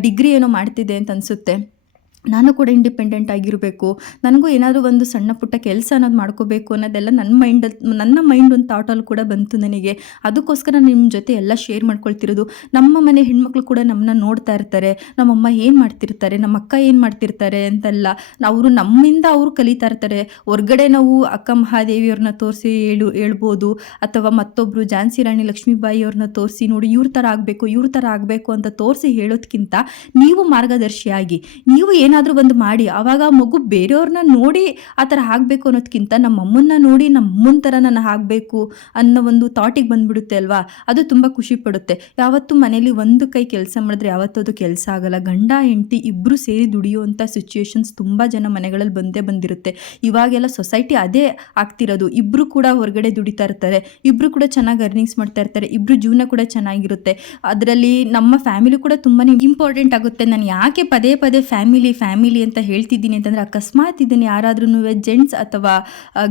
ಡಿಗ್ರಿ ಏನೋ ಮಾಡ್ತಿದ್ದೆ ಅಂತ ಅನಿಸುತ್ತೆ. ನಾನು ಕೂಡ ಇಂಡಿಪೆಂಡೆಂಟ್ ಆಗಿರಬೇಕು. ನನಗೂ ಏನಾದರೂ ಒಂದು ಸಣ್ಣ ಪುಟ್ಟ ಕೆಲಸ ಅನ್ನೋದು ಮಾಡ್ಕೋಬೇಕು ಅನ್ನೋದೆಲ್ಲ ನನ್ನ ಮೈಂಡ್ ನನ್ನ ಮೈಂಡ್ ಒಂದು ಥಾಟಲ್ಲಿ ಕೂಡ ಬಂತು ನನಗೆ. ಅದಕ್ಕೋಸ್ಕರ ನಿಮ್ಮ ಜೊತೆ ಎಲ್ಲ ಶೇರ್ ಮಾಡ್ಕೊಳ್ತಿರೋದು. ನಮ್ಮ ಮನೆ ಹೆಣ್ಮಕ್ಳು ಕೂಡ ನಮ್ಮನ್ನ ನೋಡ್ತಾ ಇರ್ತಾರೆ. ನಮ್ಮಮ್ಮ ಏನು ಮಾಡ್ತಿರ್ತಾರೆ? ನಮ್ಮ ಅಕ್ಕ ಏನು ಮಾಡ್ತಿರ್ತಾರೆ ಅಂತೆಲ್ಲ. ಅವರು ನಮ್ಮಿಂದ ಅವರು ಕಲಿತಾ ಇರ್ತಾರೆ. ಹೊರ್ಗಡೆ ನಾವು ಅಕ್ಕ ಮಹಾದೇವಿಯವ್ರನ್ನ ತೋರಿಸಿ ಹೇಳು, ಹೇಳ್ಬೋದು. ಅಥವಾ ಮತ್ತೊಬ್ಬರು ಝಾನ್ಸಿ ರಾಣಿ ಲಕ್ಷ್ಮೀಬಾಯಿ ಅವ್ರನ್ನ ತೋರಿಸಿ ನೋಡಿ, ಇವ್ರ ಥರ ಆಗಬೇಕು, ಇವ್ರ ಥರ ಆಗಬೇಕು ಅಂತ ತೋರಿಸಿ ಹೇಳೋದಕ್ಕಿಂತ ನೀವು ಮಾರ್ಗದರ್ಶಿಯಾಗಿ. ನೀವು ಏನಾದರೂ ಒಂದು ಮಾಡಿ ಆವಾಗ ಮಗು ಬೇರೆಯವ್ರನ್ನ ನೋಡಿ ಆ ಥರ ಆಗಬೇಕು ಅನ್ನೋದಕ್ಕಿಂತ ನಮ್ಮಮ್ಮನ್ನ ನೋಡಿ ನಮ್ಮಮ್ಮನ ಥರ ನಾನು ಆಗಬೇಕು ಅನ್ನೋ ಒಂದು ಥಾಟಿಗೆ ಬಂದ್ಬಿಡುತ್ತೆ ಅಲ್ವಾ? ಅದು ತುಂಬ ಖುಷಿ ಪಡುತ್ತೆ. ಯಾವತ್ತೂ ಮನೇಲಿ ಒಂದು ಕೈ ಕೆಲಸ ಮಾಡಿದ್ರೆ ಯಾವತ್ತೂ ಅದು ಕೆಲಸ ಆಗಲ್ಲ. ಗಂಡ, ಹೆಂಡತಿ ಇಬ್ಬರು ಸೇರಿ ದುಡಿಯುವಂಥ ಸಿಚುವೇಶನ್ಸ್ ತುಂಬ ಜನ ಮನೆಗಳಲ್ಲಿ ಬಂದೇ ಬಂದಿರುತ್ತೆ. ಇವಾಗೆಲ್ಲ ಸೊಸೈಟಿ ಅದೇ ಆಗ್ತಿರೋದು. ಇಬ್ಬರು ಕೂಡ ಹೊರಗಡೆ ದುಡಿತಾ ಇರ್ತಾರೆ. ಇಬ್ಬರು ಕೂಡ ಚೆನ್ನಾಗಿ ಅರ್ನಿಂಗ್ಸ್ ಮಾಡ್ತಾ ಇರ್ತಾರೆ. ಇಬ್ಬರು ಜೀವನ ಕೂಡ ಚೆನ್ನಾಗಿರುತ್ತೆ. ಅದರಲ್ಲಿ ನಮ್ಮ ಫ್ಯಾಮಿಲಿ ಕೂಡ ತುಂಬಾ ಇಂಪಾರ್ಟೆಂಟ್ ಆಗುತ್ತೆ. ನಾನು ಯಾಕೆ ಪದೇ ಪದೇ ಫ್ಯಾಮಿಲಿ ಫ್ಯಾಮಿಲಿ ಅಂತ ಹೇಳ್ತಿದ್ದೀನಿ ಅಂತಂದರೆ ಅಕಸ್ಮಾತ್ ಇದನ್ನು ಯಾರಾದ್ರೂ ಜೆಂಟ್ಸ್ ಅಥವಾ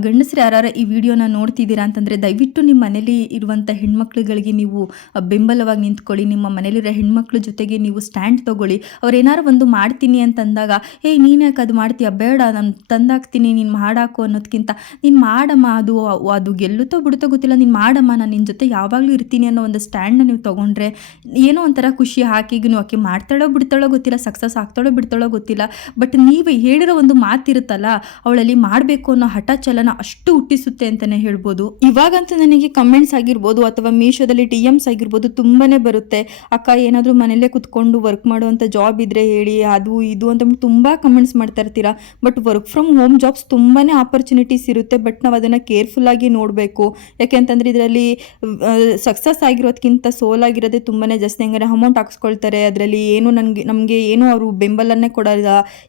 ಗಂಡಸ್ರು ಯಾರು ಈ ವಿಡಿಯೋನ ನೋಡ್ತಿದ್ದೀರಾ ಅಂತಂದರೆ ದಯವಿಟ್ಟು ನಿಮ್ಮ ಮನೇಲಿ ಇರುವಂಥ ಹೆಣ್ಮಕ್ಳುಗಳಿಗೆ ನೀವು ಬೆಂಬಲವಾಗಿ ನಿಂತ್ಕೊಳ್ಳಿ. ನಿಮ್ಮ ಮನೇಲಿರೋ ಹೆಣ್ಮಕ್ಳ ಜೊತೆಗೆ ನೀವು ಸ್ಟ್ಯಾಂಡ್ ತೊಗೊಳ್ಳಿ. ಅವ್ರು ಒಂದು ಮಾಡ್ತೀನಿ ಅಂತಂದಾಗ ಏಯ್ ನೀನು ಯಾಕೆ ಅದು ಮಾಡ್ತೀಯ? ಬೇಡ, ನಾನು ತಂದಾಕ್ತೀನಿ, ನೀನು ಮಾಡಾಕು ಅನ್ನೋದಕ್ಕಿಂತ ನೀನು ಮಾಡಮ್ಮ, ಅದು ಅದು ಗೆಲ್ಲುತ್ತೋ ಬಿಡುತ್ತೋ ಗೊತ್ತಿಲ್ಲ. ನೀನು ಮಾಡಮ್ಮ, ನಾನು ನಿನ್ನ ಜೊತೆ ಯಾವಾಗಲೂ ಇರ್ತೀನಿ ಅನ್ನೋ ಒಂದು ಸ್ಟ್ಯಾಂಡ್ನ ನೀವು ತೊಗೊಂಡ್ರೆ ಏನೋ ಒಂಥರ ಖುಷಿ ಹಾಕಿ ನೀವು ಆಕೆ ಮಾಡ್ತಾಳೋ ಬಿಡ್ತಾಳೋ ಗೊತ್ತಿಲ್ಲ, ಸಕ್ಸಸ್ ಆಗ್ತಾಳೋ ಬಿಡ್ತಾಳೋ ಗೊತ್ತಿಲ್ಲ. ಬಟ್ ನೀವು ಹೇಳಿರೋ ಒಂದು ಮಾತಿರುತ್ತಲ್ಲ, ಅವಳಲ್ಲಿ ಮಾಡಬೇಕು ಅನ್ನೋ ಹಠ ಚಲನ ಅಷ್ಟು ಹುಟ್ಟಿಸುತ್ತೆ ಅಂತಲೇ ಹೇಳ್ಬೋದು. ಇವಾಗಂತೂ ನನಗೆ ಕಮೆಂಟ್ಸ್ ಆಗಿರ್ಬೋದು ಅಥವಾ ಮೀಶೋದಲ್ಲಿ ಟಿ ಎಮ್ಸ್ ಆಗಿರ್ಬೋದು ತುಂಬಾನೇ ಬರುತ್ತೆ. ಅಕ್ಕ, ಏನಾದರೂ ಮನೆಯಲ್ಲೇ ಕುತ್ಕೊಂಡು ವರ್ಕ್ ಮಾಡುವಂಥ ಜಾಬ್ ಇದ್ದರೆ ಹೇಳಿ, ಅದು ಇದು ಅಂತ ತುಂಬ ಕಮೆಂಟ್ಸ್ ಮಾಡ್ತಾ ಇರ್ತೀರಾ? But work from home jobs ತುಂಬಾ ಆಪರ್ಚುನಿಟೀಸ್ ಇರುತ್ತೆ. ಬಟ್ ನಾವು ಅದನ್ನು ಕೇರ್ಫುಲ್ಲಾಗಿ ನೋಡಬೇಕು. ಯಾಕೆಂತಂದರೆ ಇದರಲ್ಲಿ ಸಕ್ಸಸ್ ಆಗಿರೋದಕ್ಕಿಂತ ಸೋಲಾಗಿರೋದೇ ತುಂಬಾ ಜಾಸ್ತಿ ಹಂಗಾರೆ ಅಮೌಂಟ್ ಹಾಕ್ಸ್ಕೊಳ್ತಾರೆ. ಅದರಲ್ಲಿ ಏನು ನನಗೆ, ನಮಗೆ ಏನು ಅವರು ಬೆಂಬಲನೇ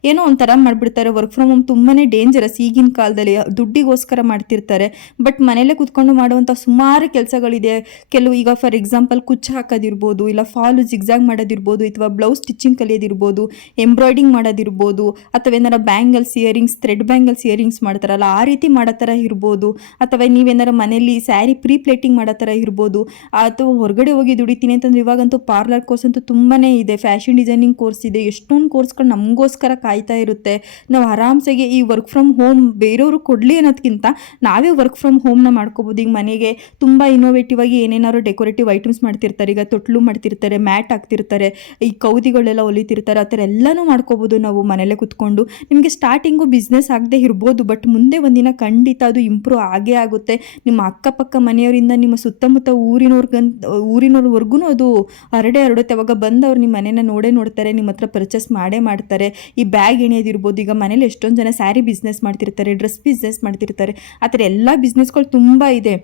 ಏನೋ ಒಂಥರ ಮಾಡಿಬಿಡ್ತಾರೆ. ವರ್ಕ್ ಫ್ರಮ್ ಹೋಮ್ ತುಂಬಾ ಡೇಂಜರಸ್ ಈಗಿನ ಕಾಲದಲ್ಲಿ. ದುಡ್ಡಿಗೋಸ್ಕರ ಮಾಡ್ತಿರ್ತಾರೆ. ಬಟ್ ಮನೇಲೆ ಕುತ್ಕೊಂಡು ಮಾಡುವಂಥ ಸುಮಾರು ಕೆಲಸಗಳಿದೆ. ಕೆಲವು ಈಗ ಫಾರ್ ಎಕ್ಸಾಂಪಲ್ ಕುಚ್ಚು ಹಾಕೋದಿರ್ಬೋದು, ಇಲ್ಲ ಫಾಲು ಜಿಗ್ಜಾಗ್ ಮಾಡೋದಿರ್ಬೋದು, ಅಥವಾ ಬ್ಲೌಸ್ ಸ್ಟಿಚಿಂಗ್ ಕಲಿಯೋದಿರ್ಬೋದು ಎಂಬ್ರಾಯ್ಡಿಂಗ್ ಮಾಡೋದಿರ್ಬೋದು, ಅಥವಾ ಏನಾರ bangles earrings thread bangles earrings ಮಾಡ್ತಾರಲ್ಲ, ಆ ರೀತಿ ಮಾಡೋ ಥರ ಇರ್ಬೋದು. ಅಥವಾ ನೀವೇನಾರ ಮನೇಲಿ ಸ್ಯಾರಿ ಪ್ರೀ ಪ್ಲೇಟಿಂಗ್ ಮಾಡೋ ಥರ ಇರ್ಬೋದು. ಅಥವಾ ಹೊರಗಡೆ ಹೋಗಿ ದುಡಿತೀನಿ ಅಂತಂದ್ರೆ ಇವಾಗಂತೂ ಪಾರ್ಲರ್ ಕೋರ್ಸ್ ಅಂತೂ ತುಂಬಾ ಇದೆ. ಫ್ಯಾಷನ್ ಡಿಸೈನಿಂಗ್ ಕೋರ್ಸ್ ಇದೆ. ಎಷ್ಟೊಂದು ಕೋರ್ಸ್ಗಳು ನಮಗೋಸ್ಕರ ಕಾಯ್ತಾ ಇರುತ್ತೆ. ನಾವು ಆರಾಮ್ಸಾಗಿ ಈ ವರ್ಕ್ ಫ್ರಮ್ ಹೋಮ್ ಬೇರೆಯವರು ಕೊಡಲಿ ಅನ್ನೋದಕ್ಕಿಂತ ನಾವೇ ವರ್ಕ್ ಫ್ರಮ್ ಹೋಮ್ನ ಮಾಡ್ಕೋಬೋದು. ಈಗ ಮನೆಗೆ ತುಂಬ ಇನೋವೇಟಿವ್ ಆಗಿ ಏನೇನಾದ್ರು ಡೆಕೋರೇಟಿವ್ ಐಟಮ್ಸ್ ಮಾಡ್ತಿರ್ತಾರೆ. ಈಗ ತೊಟ್ಲು ಮಾಡ್ತಿರ್ತಾರೆ, ಮ್ಯಾಟ್ ಹಾಕ್ತಿರ್ತಾರೆ, ಈ ಕೌದಿಗಳೆಲ್ಲ ಹೊಲಿತಿರ್ತಾರೆ ಆ ಥರ ಎಲ್ಲನೂ ಮಾಡ್ಕೋಬೋದು ನಾವು ಮನೆಯಲ್ಲೇ ಕುತ್ಕೊಂಡು. ನಿಮಗೆ ಸ್ಟಾರ್ಟಿಂಗು ಬಿಸ್ನೆಸ್ ಆಗದೆ ಇರ್ಬೋದು ಬಟ್ ಮುಂದೆ ಒಂದಿನ ಖಂಡಿತ ಅದು ಇಂಪ್ರೂವ್ ಆಗೇ ಆಗುತ್ತೆ. ನಿಮ್ಮ ಅಕ್ಕಪಕ್ಕ ಮನೆಯವರಿಂದ ನಿಮ್ಮ ಸುತ್ತಮುತ್ತ ಊರಿನವ್ರಿಗಂತ ಊರಿನವ್ರವರೆಗೂ ಅದು ಹರಡೆ ಹರಡುತ್ತೆ. ಅವಾಗ ಬಂದವ್ರು ನಿಮ್ಮ ಮನೇನ ನೋಡೇ ನೋಡ್ತಾರೆ, ನಿಮ್ಮ ಹತ್ರ ಪರ್ಚೇಸ್ ಮಾಡೇ ಮಾಡ್ತಾರೆ. ಈ ಬ್ಯಾಗ್ ಎಣೆಯೋದಿರ್ಬೋದು ಈಗ ಮನೇಲಿ ಎಷ್ಟೊಂದು ಜನ ಸ್ಯಾರಿ ಬಿಸ್ನೆಸ್ ಮಾಡ್ತಿರ್ತಾರೆ ಡ್ರೆಸ್ ಬಿಸ್ನೆಸ್ ಮಾಡ್ತಿರ್ತಾರೆ, ಆ ಥರ ಎಲ್ಲ ಬಿಸ್ನೆಸ್ಗಳು ತುಂಬ ಇದೆ.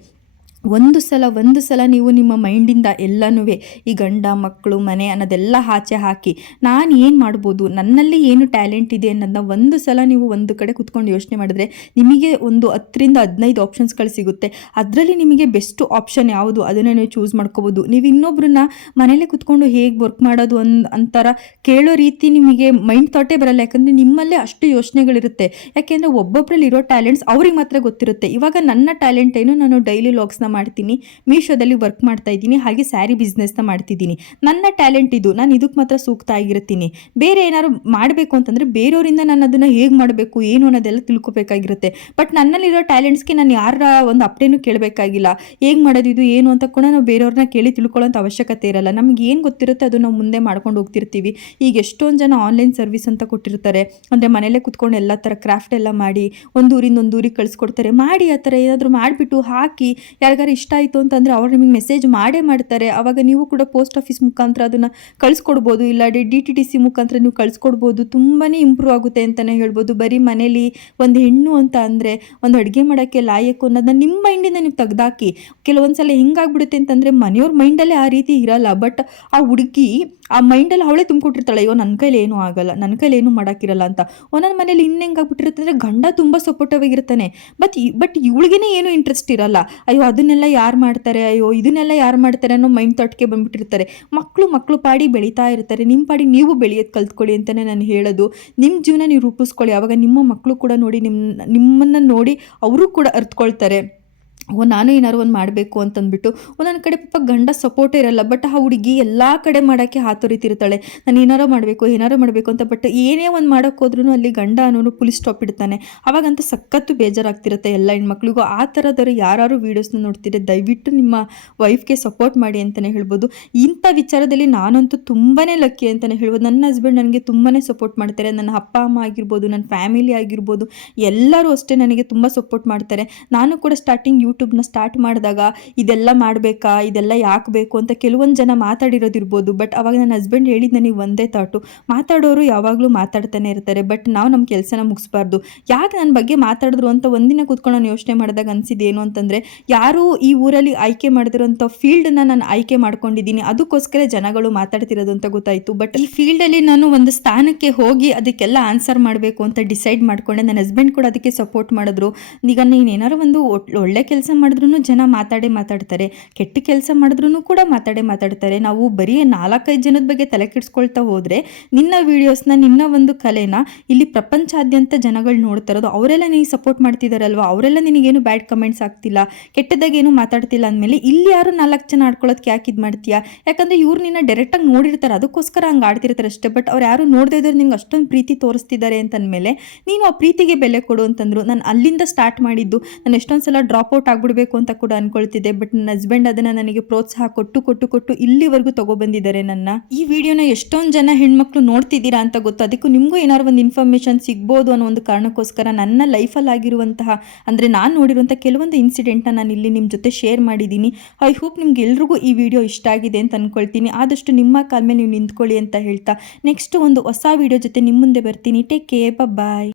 ಒಂದು ಸಲ ಒಂದು ಸಲ ನೀವು ನಿಮ್ಮ ಮೈಂಡಿಂದ ಎಲ್ಲನೂ ಈ ಗಂಡ, ಮಕ್ಕಳು, ಮನೆ ಅನ್ನೋದೆಲ್ಲ ಆಚೆ ಹಾಕಿ. ನಾನು ಏನು ಮಾಡ್ಬೋದು? ನನ್ನಲ್ಲಿ ಏನು ಟ್ಯಾಲೆಂಟ್ ಇದೆ ಅನ್ನೋದನ್ನ ಒಂದು ಸಲ ನೀವು ಒಂದು ಕಡೆ ಕುತ್ಕೊಂಡು ಯೋಚನೆ ಮಾಡಿದ್ರೆ ನಿಮಗೆ ಒಂದು ಹತ್ತರಿಂದ ಹದಿನೈದು ಆಪ್ಷನ್ಸ್ಗಳು ಸಿಗುತ್ತೆ. ಅದರಲ್ಲಿ ನಿಮಗೆ ಬೆಸ್ಟ್ ಆಪ್ಷನ್ ಯಾವುದು? ಅದನ್ನು ನೀವು ಚೂಸ್ ಮಾಡ್ಕೋಬೋದು. ನೀವು ಇನ್ನೊಬ್ಬರನ್ನ ಮನೇಲೆ ಕುತ್ಕೊಂಡು ಹೇಗೆ ವರ್ಕ್ ಮಾಡೋದು ಅನ್, ಅಂತಾರ ಕೇಳೋ ರೀತಿ ನಿಮಗೆ ಮೈಂಡ್ ಥಾಟೇ ಬರಲ್ಲ. ಯಾಕಂದರೆ ನಿಮ್ಮಲ್ಲೇ ಅಷ್ಟು ಯೋಚನೆಗಳಿರುತ್ತೆ. ಯಾಕೆಂದರೆ ಒಬ್ಬೊಬ್ಬರಲ್ಲಿ ಇರೋ ಟ್ಯಾಲೆಂಟ್ಸ್ ಅವ್ರಿಗೆ ಮಾತ್ರ ಗೊತ್ತಿರುತ್ತೆ. ಇವಾಗ ನನ್ನ ಟ್ಯಾಲೆಂಟ್ ಏನು? ನಾನು ಡೈಲಿ ಲಾಗ್ಸ್ನ ಮಾಡ್ತೀನಿ, ಮೀಶೋದಲ್ಲಿ ವರ್ಕ್ ಮಾಡ್ತಾ ಇದ್ದೀನಿ, ಹಾಗೆ ಸ್ಯಾರಿ ಬಿಸ್ನೆಸ್ನ ಮಾಡ್ತಿದ್ದೀನಿ. ನನ್ನ ಟ್ಯಾಲೆಂಟ್ ಇದು, ನಾನು ಇದಕ್ಕೆ ಮಾತ್ರ ಸೂಕ್ತ ಆಗಿರ್ತೀನಿ. ಬೇರೆ ಏನಾದ್ರು ಮಾಡಬೇಕು ಅಂತಂದರೆ ಬೇರೆಯವರಿಂದ ನಾನು ಅದನ್ನು ಹೇಗೆ ಮಾಡಬೇಕು, ಏನು ಅನ್ನೋದೆಲ್ಲ ತಿಳ್ಕೊಬೇಕಾಗಿರುತ್ತೆ. ಬಟ್ ನನ್ನಲ್ಲಿರೋ ಟ್ಯಾಲೆಂಟ್ಸ್ಗೆ ನಾನು ಯಾರ ಒಂದು ಅಪ್ಡೇನು ಕೇಳಬೇಕಾಗಿಲ್ಲ. ಹೇಗೆ ಮಾಡೋದು ಇದು, ಏನು ಅಂತ ಕೂಡ ನಾವು ಬೇರೆಯವ್ರನ್ನ ಕೇಳಿ ತಿಳ್ಕೊಳ್ಳೋಂಥ ಅವಶ್ಯಕತೆ ಇರಲ್ಲ. ನಮ್ಗೆ ಏನು ಗೊತ್ತಿರುತ್ತೆ ಅದು ನಾವು ಮುಂದೆ ಮಾಡ್ಕೊಂಡು ಹೋಗ್ತಿರ್ತೀವಿ. ಈಗ ಎಷ್ಟೊಂದು ಜನ ಆನ್ಲೈನ್ ಸರ್ವಿಸ್ ಅಂತ ಕೊಟ್ಟಿರ್ತಾರೆ. ಅಂದರೆ ಮನೇಲೇ ಕುತ್ಕೊಂಡು ಎಲ್ಲ ಥರ ಕ್ರಾಫ್ಟ್ ಎಲ್ಲ ಮಾಡಿ ಒಂದು ಊರಿಂದ ಒಂದು ಊರಿಗೆ ಕಳಿಸ್ಕೊಡ್ತಾರೆ. ಮಾಡಿ ಆ ಥರ ಏನಾದರೂ ಮಾಡಿಬಿಟ್ಟು ಹಾಕಿ ಯಾರಿಗಾರು ಇಷ್ಟ ಆಯಿತು ಅಂತಂದರೆ ಅವ್ರು ನಿಮಗೆ ಮೆಸೇಜ್ ಮಾಡೇ ಮಾಡ್ತಾರೆ. ಆವಾಗ ನೀವು ಕೂಡ ಪೋಸ್ಟ್ ಆಫೀಸ್ ಮುಖಾಂತರ ಅದನ್ನು ಕಳಿಸ್ಕೊಡ್ಬೋದು ಇಲ್ಲ ಡಿ ಟಿ ಟಿ ಸಿ ಮುಖಾಂತರ ನೀವು ಕಳಿಸ್ಕೊಡ್ಬೋದು. ತುಂಬಾ ಇಂಪ್ರೂವ್ ಆಗುತ್ತೆ ಅಂತಲೇ ಹೇಳ್ಬೋದು. ಬರೀ ಮನೇಲಿ ಒಂದು ಹೆಣ್ಣು ಅಂತ ಅಂದರೆ ಒಂದು ಅಡುಗೆ ಮಾಡೋಕ್ಕೆ ಲಾಯಕ್ಕು ಅನ್ನೋದನ್ನ ನಿಮ್ಮ ಮೈಂಡಿಂದ ನೀವು ತೆಗ್ದಾಕಿ. ಕೆಲವೊಂದು ಸಲ ಹೆಂಗಾಗ್ಬಿಡುತ್ತೆ ಅಂತಂದರೆ ಮನೆಯವ್ರ ಮೈಂಡಲ್ಲೇ ಆ ರೀತಿ ಇರಲ್ಲ. ಬಟ್ ಆ ಹುಡುಗಿ ಆ ಮೈಂಡಲ್ಲಿ ಅವಳೇ ತುಂಬಿಕೊಟ್ಟಿರ್ತಾಳೆ. ಅಯ್ಯೋ ನನ್ನ ಕೈಲಿ ಏನೂ ಆಗಲ್ಲ. ನನ್ನ ಕೈಲಿ ಏನೂ ಮಾಡೋಕ್ಕಿರಲ್ಲ ಅಂತ. ಒಂದೊಂದು ಮನೇಲಿ ಇನ್ನೆಂಗಾಗ್ಬಿಟ್ಟಿರುತ್ತೆ ಅಂದರೆ ಗಂಡ ತುಂಬ ಸಪೋರ್ಟಿವ್ ಆಗಿರ್ತಾನೆ. ಬಟ್ ಬಟ್ ಇವಳಿಗೇನೆ ಏನೂ ಇಂಟ್ರೆಸ್ಟ್ ಇರಲ್ಲ. ಅಯ್ಯೋ ಅದನ್ನೆಲ್ಲ ಯಾರು ಮಾಡ್ತಾರೆ? ಅಯ್ಯೋ, ಇದನ್ನೆಲ್ಲ ಯಾರು ಮಾಡ್ತಾರೆ ಅನ್ನೋ ಮೈಂಡ್ ಥಾಟ್ಗೆ ಬಂದ್ಬಿಟ್ಟಿರ್ತಾರೆ. ಮಕ್ಕಳು ಮಕ್ಕಳು ಪಾಡಿ ಬೆಳೀತಾ ಇರ್ತಾರೆ. ನಿಮ್ಮ ಪಾಡಿ ನೀವು ಬೆಳೆಯೋದು ಕಲ್ತ್ಕೊಳ್ಳಿ ಅಂತಲೇ ನಾನು ಹೇಳೋದು. ನಿಮ್ಮ ಜೀವನ ನೀವು ರೂಪಿಸ್ಕೊಳ್ಳಿ. ಆವಾಗ ನಿಮ್ಮ ಮಕ್ಕಳು ಕೂಡ ನೋಡಿ ನಿಮ್ಮ ನಿಮ್ಮನ್ನು ನೋಡಿ ಅವರು ಕೂಡ ಅರ್ತ್ಕೊಳ್ತಾರೆ. ಓ, ನಾನು ಏನಾದ್ರು ಒಂದು ಮಾಡಬೇಕು ಅಂತಂದ್ಬಿಟ್ಟು ನನ್ನ ಕಡೆ ಪಾಪ ಗಂಡ ಸಪೋರ್ಟೇ ಇರಲ್ಲ ಬಟ್ ಆ ಹುಡುಗಿ ಎಲ್ಲ ಕಡೆ ಮಾಡೋಕ್ಕೆ ಹಾತೊರಿತಿರ್ತಾಳೆ ನಾನು ಏನಾರೋ ಮಾಡಬೇಕು ಏನಾರೋ ಮಾಡಬೇಕು ಅಂತ ಬಟ್ ಏನೇ ಒಂದು ಮಾಡೋಕ್ಕೆ ಹೋದ್ರೂ ಅಲ್ಲಿ ಗಂಡ ಅನ್ನೋನು ಪುಲಿಸ್ ಸ್ಟಾಪ್ ಇಡ್ತಾನೆ. ಅವಾಗಂತ ಸಖತ್ತು ಬೇಜಾರಾಗ್ತಿರುತ್ತೆ ಎಲ್ಲ ಹೆಣ್ಮಕ್ಳಿಗೂ. ಆ ಥರದವರು ಯಾರು ವೀಡಿಯೋಸ್ನ ನೋಡ್ತಿದ್ರೆ ದಯವಿಟ್ಟು ನಿಮ್ಮ ವೈಫ್ಗೆ ಸಪೋರ್ಟ್ ಮಾಡಿ ಅಂತಲೇ ಹೇಳ್ಬೋದು. ಇಂಥ ವಿಚಾರದಲ್ಲಿ ನಾನಂತೂ ತುಂಬಾ ಲಕ್ಕಿ ಅಂತಲೇ ಹೇಳ್ಬೋದು. ನನ್ನ ಹಸ್ಬೆಂಡ್ ನನಗೆ ತುಂಬಾ ಸಪೋರ್ಟ್ ಮಾಡ್ತಾರೆ. ನನ್ನ ಅಪ್ಪ, ಅಮ್ಮ ಆಗಿರ್ಬೋದು, ನನ್ನ ಫ್ಯಾಮಿಲಿ ಆಗಿರ್ಬೋದು, ಎಲ್ಲರೂ ಅಷ್ಟೇ ನನಗೆ ತುಂಬ ಸಪೋರ್ಟ್ ಮಾಡ್ತಾರೆ. ನಾನು ಕೂಡ ಸ್ಟಾರ್ಟಿಂಗ್ ಯೂಟ್ಯೂಬ್ನ ಸ್ಟಾರ್ಟ್ ಮಾಡಿದಾಗ ಇದೆಲ್ಲ ಮಾಡಬೇಕಾ, ಇದೆಲ್ಲ ಯಾಕೆ ಬೇಕು ಅಂತ ಕೆಲವೊಂದು ಜನ ಮಾತಾಡಿರೋದಿರ್ಬೋದು. ಬಟ್ ಅವಾಗ ನನ್ನ ಹಸ್ಬೆಂಡ್ ಹೇಳಿದ ನನಗೆ ಒಂದೇ ಥಾಟು. ಮಾತಾಡೋರು ಯಾವಾಗಲೂ ಮಾತಾಡ್ತಾನೆ ಇರ್ತಾರೆ. ಬಟ್ ನಾವು ನಮ್ಮ ಕೆಲಸನ ಮುಗಿಸ್ಬಾರ್ದು. ಯಾಕೆ ನನ್ನ ಬಗ್ಗೆ ಮಾತಾಡಿದ್ರು ಅಂತ ಒಂದಿನ ಕೂತ್ಕೊಂಡು ನಾನು ಯೋಚನೆ ಮಾಡಿದಾಗ ಅನಿಸಿದ್ದು ಏನು ಅಂತಂದರೆ, ಯಾರು ಈ ಊರಲ್ಲಿ ಆಯ್ಕೆ ಮಾಡಿದಿರೋಂಥ ಫೀಲ್ಡನ್ನ ನಾನು ಆಯ್ಕೆ ಮಾಡ್ಕೊಂಡಿದ್ದೀನಿ. ಅದಕ್ಕೋಸ್ಕರ ಜನಗಳು ಮಾತಾಡ್ತಿರೋದು ಅಂತ ಗೊತ್ತಾಯಿತು. ಬಟ್ ಈ ಫೀಲ್ಡಲ್ಲಿ ನಾನು ಒಂದು ಸ್ಥಾನಕ್ಕೆ ಹೋಗಿ ಅದಕ್ಕೆಲ್ಲ ಆನ್ಸರ್ ಮಾಡಬೇಕು ಅಂತ ಡಿಸೈಡ್ ಮಾಡಿಕೊಂಡೆ. ನನ್ನ ಹಸ್ಬೆಂಡ್ ಕೂಡ ಅದಕ್ಕೆ ಸಪೋರ್ಟ್ ಮಾಡಿದ್ರು. ಈಗ ನೀನು ಏನಾರು ಒಂದು ಒಳ್ಳೆ ಕೆಲಸ ಕೆಲಸ ಮಾಡಿದ್ರು ಜನ ಮಾತಾಡೇ ಮಾತಾಡ್ತಾರೆ, ಕೆಟ್ಟ ಕೆಲಸ ಮಾಡಿದ್ರೂ ಕೂಡ ಮಾತಾಡೇ ಮಾತಾಡ್ತಾರೆ. ನಾವು ಬರೀ ನಾಲ್ಕೈದು ಜನದ ಬಗ್ಗೆ ತಲೆ ಕೆಡಿಸ್ಕೊಳ್ತಾ ಹೋದರೆ, ನಿನ್ನ ವೀಡಿಯೋಸ್ನ ನಿನ್ನ ಒಂದು ಕಲೆನ ಇಲ್ಲಿ ಪ್ರಪಂಚಾದ್ಯಂತ ಜನಗಳು ನೋಡ್ತಾ ಇರೋದು, ಅವರೆಲ್ಲ ನೀನು ಸಪೋರ್ಟ್ ಮಾಡ್ತಿದಾರಲ್ವಾ? ಅವರೆಲ್ಲ ನಿನಗೇನು ಬ್ಯಾಡ್ ಕಮೆಂಟ್ಸ್ ಆಗ್ತಿಲ್ಲ? ಕೆಟ್ಟದಾಗೇನು ಮಾತಾಡ್ತಿಲ್ಲ ಅಂದಮೇಲೆ ಇಲ್ಲಿ ಯಾರು ನಾಲ್ಕು ಜನ ಆಡ್ಕೊಳ್ಳೋದಕ್ಕೆ ಯಾಕೆ ಇದು ಮಾಡ್ತೀಯಾ? ಯಾಕಂದರೆ ಇವ್ರು ನಿನ್ನ ಡೈರೆಕ್ಟಾಗಿ ನೋಡಿರ್ತಾರೆ, ಅದಕ್ಕೋಸ್ಕರ ಹಂಗೆ ಆಡ್ತಿರ್ತಾರೆ ಅಷ್ಟೇ. ಬಟ್ ಅವ್ರು ಯಾರು ನೋಡದೇ ಇದ್ರೆ ನಿಂಗೆ ಅಷ್ಟೊಂದು ಪ್ರೀತಿ ತೋರಿಸ್ತಿದ್ದಾರೆ ಅಂತಂದಮೇಲೆ, ನೀನು ಆ ಪ್ರೀತಿಗೆ ಬೆಲೆ ಕೊಡು ಅಂತಂದ್ರು. ನಾನು ಅಲ್ಲಿಂದ ಸ್ಟಾರ್ಟ್ ಮಾಡಿದ್ದು, ನಾನು ಎಷ್ಟೊಂದು ಸಲ ಡ್ರಾಪ್ ಔಟ್ ಆಗ್ಬಿಡ್ಬೇಕು ಅಂತ ಕೂಡ ಅನ್ಕೊಳ್ತಿದ್ದೆ ಬಟ್ ನನ್ನ ಹಸ್ಬೆಂಡ್ ಅದನ್ನು ನನಗೆ ಪ್ರೋತ್ಸಾಹ ಕೊಟ್ಟು ಕೊಟ್ಟು ಕೊಟ್ಟು ಇಲ್ಲಿವರೆಗೂ ತಗೊಬಂದಿದ್ದಾರೆ ನನ್ನ. ಈ ವಿಡಿಯೋನ ಎಷ್ಟೊಂದು ಜನ ಹೆಣ್ಮಕ್ಳು ನೋಡ್ತಿದ್ದೀರಾ ಅಂತ ಗೊತ್ತು. ಅದಕ್ಕೂ ನಿಮಗೂ ಏನಾದ್ರು ಒಂದು ಇನ್ಫಾರ್ಮೇಷನ್ ಸಿಗ್ಬೋದು ಅನ್ನೋ ಒಂದು ಕಾರಣಕ್ಕೋಸ್ಕರ ನನ್ನ ಲೈಫಲ್ಲಿ ಆಗಿರುವಂತಹ, ಅಂದರೆ ನಾನು ನೋಡಿರುವಂಥ ಕೆಲವೊಂದು ಇನ್ಸಿಡೆಂಟ್ನ ನಾನು ಇಲ್ಲಿ ನಿಮ್ಮ ಜೊತೆ ಶೇರ್ ಮಾಡಿದ್ದೀನಿ. ಐ ಹೋಪ್ ನಿಮ್ಗೆ ಎಲ್ರಿಗೂ ಈ ವಿಡಿಯೋ ಇಷ್ಟ ಆಗಿದೆ ಅಂತ ಅಂದ್ಕೊಳ್ತೀನಿ ಆದಷ್ಟು ನಿಮ್ಮ ಕಾಲ ಮೇಲೆ ನೀವು ನಿಂತ್ಕೊಳ್ಳಿ ಅಂತ ಹೇಳ್ತಾ ನೆಕ್ಸ್ಟ್ ಒಂದು ಹೊಸ ವಿಡಿಯೋ ಜೊತೆ ನಿಮ್ಮ ಮುಂದೆ ಬರ್ತೀನಿ. Take care bye